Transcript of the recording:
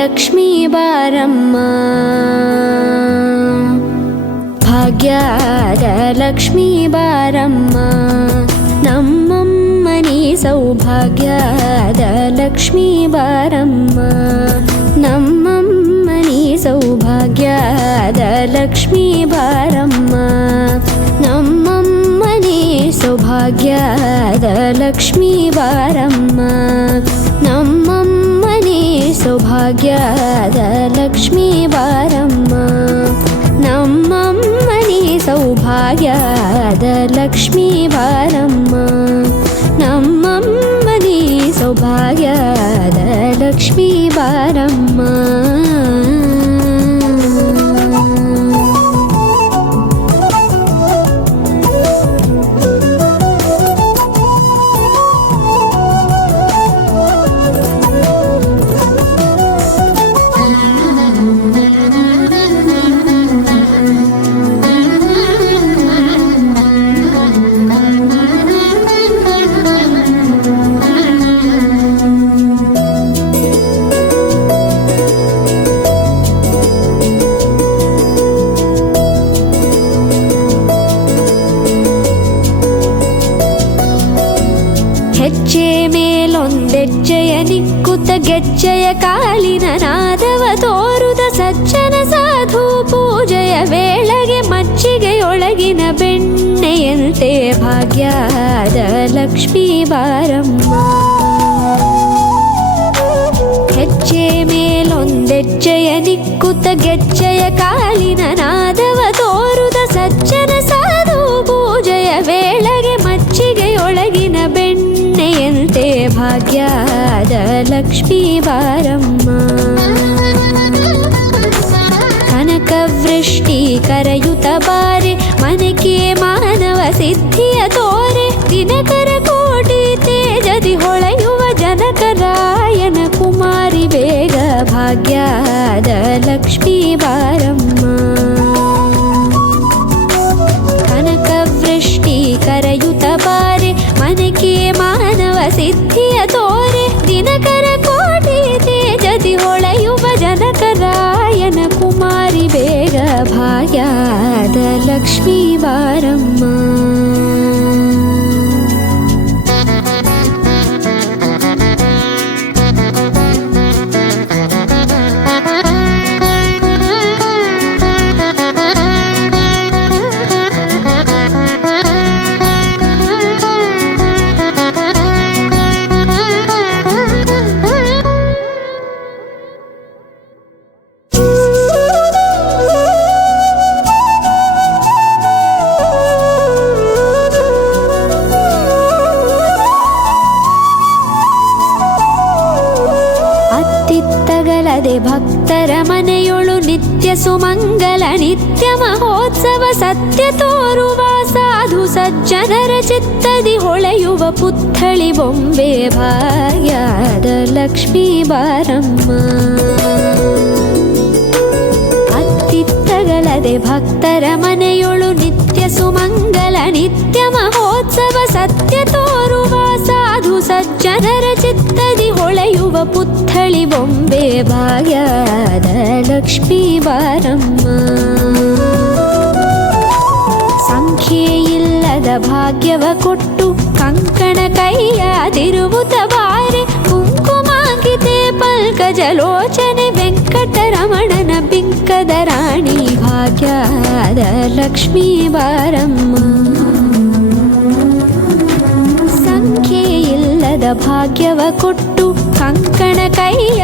ಲಕ್ಷ್ಮೀ ಬಾರಮ್ಮ, ಭಾಗ್ಯದ ಲಕ್ಷ್ಮೀ ಬಾರಮ್ಮ, ನಮ್ಮಮ್ಮನಿ ಸೌಭಾಗ್ಯದ ಲಕ್ಷ್ಮೀ ಬಾರಮ್ಮ, ನಮ್ಮಮ್ಮನಿ ಸೌಭಾಗ್ಯದ ಲಕ್ಷ್ಮೀ ಬಾರಮ್ಮ, ನಮ್ಮಮ್ಮನಿ ಸೌಭಾಗ್ಯದ ಲಕ್ಷ್ಮೀ ಬಾರಮ್ಮ, ನಮ್ಮಮ್ಮನಿ ಸೌಭಾಗ್ಯದ ಲಕ್ಷ್ಮೀ ಬಾರಮ್ಮ, ನಮ್ಮಮ್ಮನಿ ಸೌಭಾಗ್ಯದ ಲಕ್ಷ್ಮೀ ಬಾರಮ್ಮ, ನಮ್ಮಮ್ಮನಿ ಸೌಭಾಗ್ಯದ ಲಕ್ಷ್ಮೀ ಬಾರಮ್ಮ. ಹೆಜ್ಜೆ ಮೇಲೊಂದೆಜ್ಜೆಯ ನಿಕ್ಕುತ್ತ ಗೆಜ್ಜೆಯ ಕಾಲಿನ ನಾದವ ತೋರುದ ಸಜ್ಜನ ಸಾಧು ಪೂಜೆಯ ವೇಳೆಗೆ ಮಜ್ಜಿಗೆಯೊಳಗಿನ ಬೆಣ್ಣೆಯಂತೆ ಭಾಗ್ಯದ ಲಕ್ಷ್ಮೀ ಬಾರಮ್ಮ, ಹೆಜ್ಜೆ ಮೇಲೊಂದೆಜ್ಜೆಯ ನಿಕ್ಕುತ್ತ ಗೆಜ್ಜೆಯ ಕಾಲಿನ ನಾದವ ತೋರುದ ಸಜ್ಜನ ಸಾಧು ಪೂಜೆಯ ವೇಳೆಗೆ ಮಜ್ಜಿಗೆಯೊಳಗಿನ ಬೆಣ್ಣೆಯಂತೆ ಭಾಗ್ಯದ ಲಕ್ಷ್ಮೀ ಬಾರಮ್ಮ, ಕನಕವೃಷ್ಟಿ ಕರೆಯುತ್ತ ಬಾರೆ ಮನಕೆ ಮಾನವ ಸಿದ್ಧಿಯ ತೋರೆ, ದಿನಕರ ಕೋಟಿ ತೇಜದಿ ಹೊಳೆಯುವ ಜನಕರಾಯನ ಕುಮಾರಿ ಬೇಗ ಭಾಗ್ಯದ ಲಕ್ಷ್ಮೀ ಬಾರಮ್ಮ, ಕನಕವೃಷ್ಟಿ ಕರೆಯುತ್ತ ಬಾರೆ ಮನಕೆ ಮಾನವ ಸಿದ್ಧಿಯ ತೋರೆ, ದಿನಕರ ಕೋಟಿ ತೇಜದಿ ಹೊಳೆಯುವ ಜನಕರಾಯನ ಕುಮಾರಿ ಬೇಗ ಭಾಗ್ಯದ ಲಕ್ಷ್ಮೀ ಬಾರಮ್ಮ. ಅತ್ತಿತ್ತಗಲದೆ ಭಕ್ತರ ಮನೆಯೊಳು ನಿತ್ಯ ಸುಮಂಗಲ ನಿತ್ಯ ಮಹೋತ್ಸವ ಸತ್ಯ ತೋರುವ ಸಾಧು ಸಜ್ಜನರ ಚಿತ್ತದಿ ಹೊಳೆಯುವ ಪುತ್ಥಳಿ ಬೊಂಬೆ ಭಾಗ್ಯದ ಲಕ್ಷ್ಮೀ ಬಾರಮ್ಮ, ಅತ್ತಿತ್ತಗಲದೆ ಭಕ್ತರ ಮನೆಯೊಳು ನಿತ್ಯ ಸುಮಂಗಲ ನಿತ್ಯ ಮಹೋತ್ಸವ ಸತ್ಯ ತೋರುವ ಸಾಧು ಸಜ್ಜನರ ಚಿತ್ತದಿ ಹೊಳೆಯುವ ಪುತ್ಥಳಿ ಬೊಂಬೆ ಭಾಗ್ಯದ ಲಕ್ಷ್ಮೀ ಬಾರಮ್ಮ, ಸಂಖ್ಯೆಯಿಲ್ಲದ ಭಾಗ್ಯವ ಕೊಟ್ಟು ಕಂಕಣ ಕೈಯಾದಿರುವುದ ಬಾರೆ, ಕುಂಕುಮಾಂಕಿತೆ ಪಲ್ಕಜಲೋಚನೆ ವೆಂಕಟರಮಣನ ಬಿಂಕದ ರಾಣಿ ಭಾಗ್ಯದ ಲಕ್ಷ್ಮೀ ಬಾರಮ್ಮ, ಸಂಖ್ಯೆಯಿಲ್ಲದ ಭಾಗ್ಯವ ಕೊಟ್ಟು ಕಂಕಣ ಕೈಯ